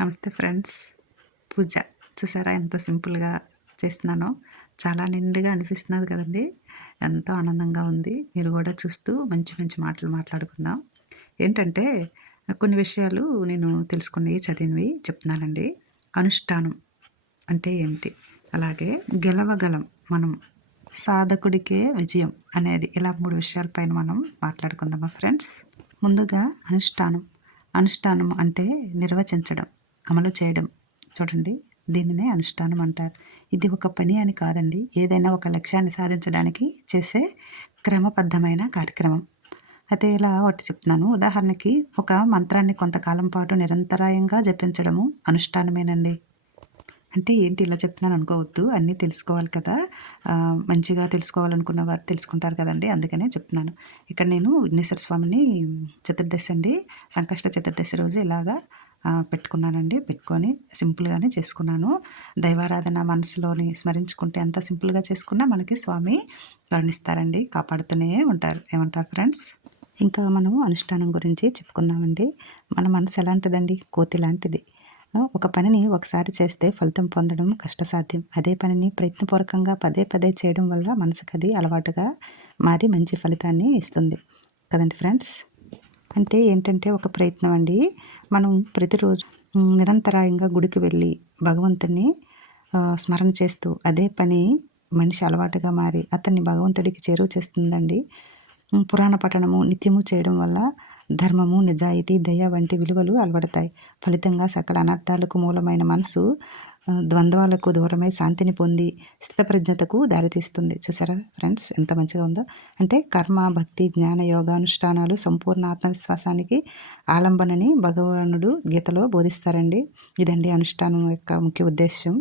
నమస్తే ఫ్రెండ్స్. పూజ. చూసారా ఎంత సింపుల్గా చేస్తున్నానో? చాలా నిండుగా అనిపిస్తున్నది కదండి. ఎంతో ఆనందంగా ఉంది. మీరు కూడా చూస్తూ మంచి మంచి మాటలు మాట్లాడుకుందాం. ఏంటంటే కొన్ని విషయాలు నేను తెలుసుకున్నవి చదివినవి చెప్తున్నానండి. అనుష్ఠానం అంటే ఏమిటి? అలాగే గెలవగలం మనం. సాధకుడికే విజయం అనేది ఇలా మూడు విషయాలపైన మనం మాట్లాడుకుందామా ఫ్రెండ్స్? ముందుగా అనుష్ఠానం. అనుష్ఠానం అంటే నిర్వచించడం. అమలు చేయడం. చూడండి దీనినే అనుష్ఠానం అంటారు. ఇది ఒక పని అని కాదండి. ఏదైనా ఒక లక్ష్యాన్ని సాధించడానికి చేసే క్రమబద్ధమైన కార్యక్రమం. అయితే ఇలా ఒకటి చెప్తున్నాను. ఉదాహరణకి ఒక మంత్రాన్ని కొంతకాలం పాటు నిరంతరాయంగా జపించడము అనుష్ఠానమేనండి. అంటే ఏంటి ఇలా చెప్తున్నాను అనుకోవద్దు. అన్నీ తెలుసుకోవాలి కదా. మంచిగా తెలుసుకోవాలనుకున్న వారు తెలుసుకుంటారు కదండి. అందుకనే చెప్తున్నాను. ఇక్కడ నేను విఘ్నేశ్వర స్వామిని చతుర్దశి అండి. సంకష్ట చతుర్దశి రోజు ఇలాగా పెట్టుకున్నానండి. పెట్టుకొని సింపుల్గానే చేసుకున్నాను. దైవారాధన మనసులోని స్మరించుకుంటే ఎంత సింపుల్గా చేసుకున్నా మనకి స్వామి వర్ణిస్తారండి కాపాడుతూనే ఉంటారు. ఏమంటారు ఫ్రెండ్స్? ఇంకా మనము అనుష్ఠానం గురించి చెప్పుకుందామండి. మన మనసు ఎలాంటిదండి? కోతి లాంటిది. ఒక పనిని ఒకసారి చేస్తే ఫలితం పొందడం కష్టసాధ్యం. అదే పనిని ప్రయత్నపూర్వకంగా పదే పదే చేయడం వల్ల మనసుకు అది అలవాటుగా మారి మంచి ఫలితాన్ని ఇస్తుంది. కదండి ఫ్రెండ్స్? అంటే ఏంటంటే ఒక ప్రయత్నం అండి. మనం ప్రతిరోజు నిరంతరాయంగా గుడికి వెళ్ళి భగవంతుని స్మరణ చేస్తూ అదే పని మనిషి అలవాటుగా మారి అతన్ని భగవంతుడికి చేరువ చేస్తుందండి. పురాణ పఠనము నిత్యము చేయడం వల్ల ధర్మము నిజాయితీ దయ వంటి విలువలు అలవడతాయి. ఫలితంగా సకల అనర్థాలకు మూలమైన మనసు ద్వంద్వాలకు దూరమై శాంతిని పొంది స్థితప్రజ్ఞతకు దారితీస్తుంది. చూసారా ఫ్రెండ్స్ ఎంత మంచిగా ఉందో? అంటే కర్మ భక్తి జ్ఞాన యోగానుష్ఠానాలు సంపూర్ణ ఆత్మవిశ్వాసానికి ఆలంబనని భగవానుడు గీతలో బోధిస్తారండి. ఇదండి అనుష్ఠానం యొక్క ముఖ్య ఉద్దేశం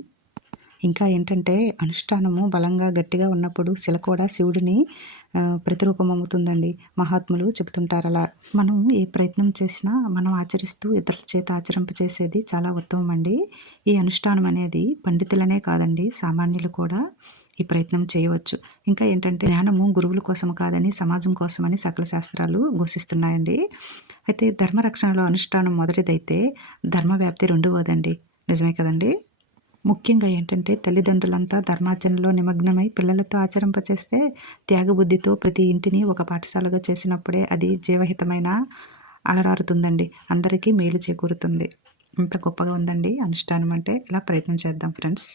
ఇంకా ఏంటంటే అనుష్ఠానము బలంగా గట్టిగా ఉన్నప్పుడు శిల కూడా శివుడిని ప్రతిరూపం అమ్ముతుందండి మహాత్ములు చెబుతుంటారు అలా మనం ఏ ప్రయత్నం చేసినా మనం ఆచరిస్తూ ఇతరుల చేత ఆచరింప చేసేది చాలా ఉత్తమం అండి ఈ అనుష్ఠానం అనేది పండితులనే కాదండి సామాన్యులు కూడా ఈ ప్రయత్నం చేయవచ్చు. ఇంకా ఏంటంటే జ్ఞానము గురువుల కోసం కాదని సమాజం కోసమని సకల శాస్త్రాలు ఘోషిస్తున్నాయండి. అయితే ధర్మరక్షణలో అనుష్ఠానం మొదటిదైతే ధర్మ వ్యాప్తి రెండవదండి. నిజమే కదండి? ముఖ్యంగా ఏంటంటే తల్లిదండ్రులంతా ధర్మాచరణలో నిమగ్నమై పిల్లలతో ఆచరింపచేస్తే త్యాగబుద్ధితో ప్రతి ఇంటిని ఒక పాఠశాలగా చేసినప్పుడే అది జీవహితమైన అలరారుతుందండి. అందరికీ మేలు చేకూరుతుంది. ఇంత గొప్పగా ఉందండి అనుష్ఠానం అంటే ఇలా ప్రయత్నం చేద్దాం ఫ్రెండ్స్.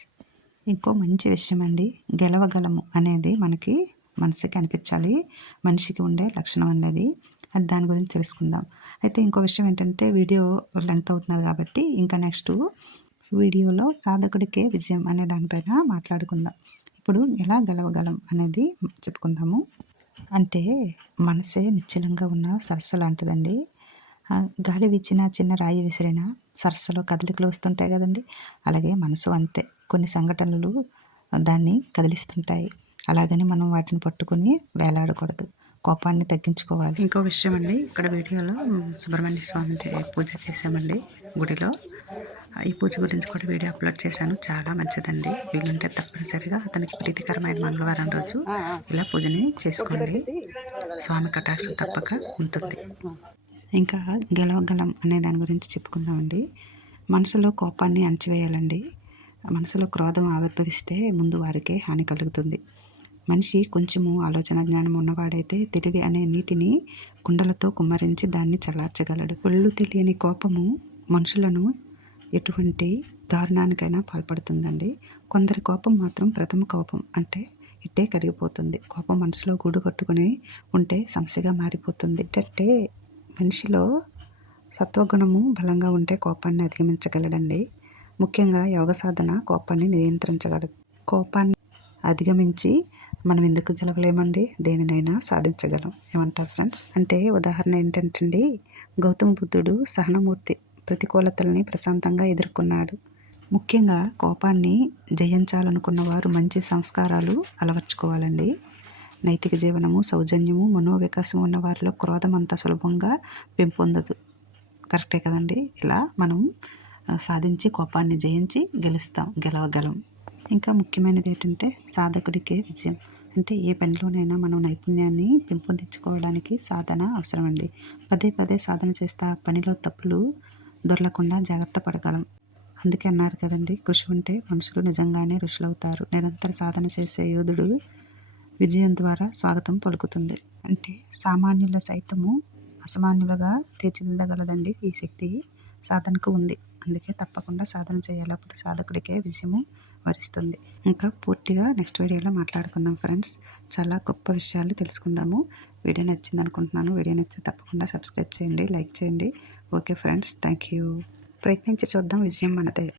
ఇంకో మంచి విషయం అండి గెలవగలము అనేది మనకి మనసుకి అనిపించాలి మనిషికి ఉండే లక్షణం అనేది. అది దాని గురించి తెలుసుకుందాం. అయితే ఇంకో విషయం ఏంటంటే వీడియో లెంత్ అవుతున్నది కాబట్టి ఇంకా నెక్స్ట్ వీడియోలో సాధకుడికే విజయం అనే దానిపైన మాట్లాడుకుందాం. ఇప్పుడు ఎలా గెలవగలం అనేది చెప్పుకుందాము. అంటే మనసే నిశ్చలంగా ఉన్న సరస్సు లాంటిదండి. గాలి విచ్చిన చిన్న రాయి విసిరిన సరస్సులో కదలికలు వస్తుంటాయి కదండి. అలాగే మనసు అంతే. కొన్ని సంఘటనలు దాన్ని కదిలిస్తుంటాయి. అలాగని మనం వాటిని పట్టుకుని వేలాడకూడదు. కోపాన్ని తగ్గించుకోవాలి. ఇంకో విషయం అండి ఇక్కడ వీడియోలో సుబ్రహ్మణ్య స్వామి పూజ చేసామండి గుడిలో. ఈ పూజ గురించి కూడా వీడియో అప్లోడ్ చేశాను. చాలా మంచిదండి. వీళ్ళుంటే తప్పనిసరిగా అతనికి ప్రీతికరమైన మంగళవారం రోజు ఇలా పూజని చేసుకోండి. స్వామి కటాక్షం తప్పక ఉంటుంది. ఇంకా గెలవగలం అనే దాని గురించి చెప్పుకుందామండి. మనసులో కోపాన్ని అణచివేయాలండి. మనసులో క్రోధం ఆవిర్భవిస్తే ముందు వారికే హాని కలుగుతుంది. మనిషి కొంచెము ఆలోచన జ్ఞానం ఉన్నవాడైతే తెలివి అనే నీటిని కుండలతో కుమ్మరించి దాన్ని చల్లార్చగలడు. ఒళ్ళు తెలియని కోపము మనుషులను ఎటువంటి దారుణానికైనా పాల్పడుతుందండి. కొందరి కోపం మాత్రం ప్రథమ కోపం. అంటే ఇట్టే కరిగిపోతుంది. కోపం మనసులో గూడు కట్టుకుని ఉంటే సమస్యగా మారిపోతుంది. అంటే మనిషిలో సత్వగుణము బలంగా ఉంటే కోపాన్ని అధిగమించగలడండి. ముఖ్యంగా యోగ సాధన కోపాన్ని నియంత్రించగలదు కోపాన్ని అధిగమించి మనం ఎందుకు గెలవలేమండి? దేనినైనా సాధించగలం. ఏమంటారు ఫ్రెండ్స్? అంటే ఉదాహరణ ఏంటంటే గౌతమ బుద్ధుడు సహనమూర్తి ప్రతికూలతల్ని ప్రశాంతంగా ఎదుర్కొన్నాడు. ముఖ్యంగా కోపాన్ని జయించాలనుకున్న వారు మంచి సంస్కారాలు అలవర్చుకోవాలండి. నైతిక జీవనము సౌజన్యము మనోవికాసం ఉన్న వారిలో క్రోధం అంత సులభంగా పెంపొందదు. కరెక్టే కదండి? ఇలా మనం సాధించి కోపాన్ని జయించి గెలుస్తాం గెలవగలం. ఇంకా ముఖ్యమైనది ఏంటంటే సాధకుడికే విజయం. అంటే ఏ పనిలోనైనా మనం నైపుణ్యాన్ని పెంపొందించుకోవడానికి సాధన అవసరం అండి పదే పదే సాధన చేస్తే పనిలో తప్పులు దొరలకుండా జాగ్రత్త పడగలం. అందుకే అన్నారు కదండి కృషి ఉంటే మనుషులు నిజంగానే ఋషులవుతారు. నిరంతర సాధన చేసే యోధుడు విజయం ద్వారా స్వాగతం పలుకుతుంది. అంటే సామాన్యుల సైతము అసామాన్యులుగా తీర్చిదిద్దగలదండి ఈ శక్తి సాధనకు ఉంది. అందుకే తప్పకుండా సాధన చేయాలి. అప్పుడు సాధకుడికే విజయము వరిస్తుంది. ఇంకా పూర్తిగా నెక్స్ట్ వీడియోలో మాట్లాడుకుందాం ఫ్రెండ్స్. చాలా గొప్ప విషయాలు తెలుసుకుందాము. వీడియో నచ్చింది అనుకుంటున్నాను వీడియో నచ్చితే తప్పకుండా సబ్స్క్రైబ్ చేయండి లైక్ చేయండి. ఓకే ఫ్రెండ్స్ థ్యాంక్ యూ ప్రయత్నించి చూద్దాం. విజయం మనదే.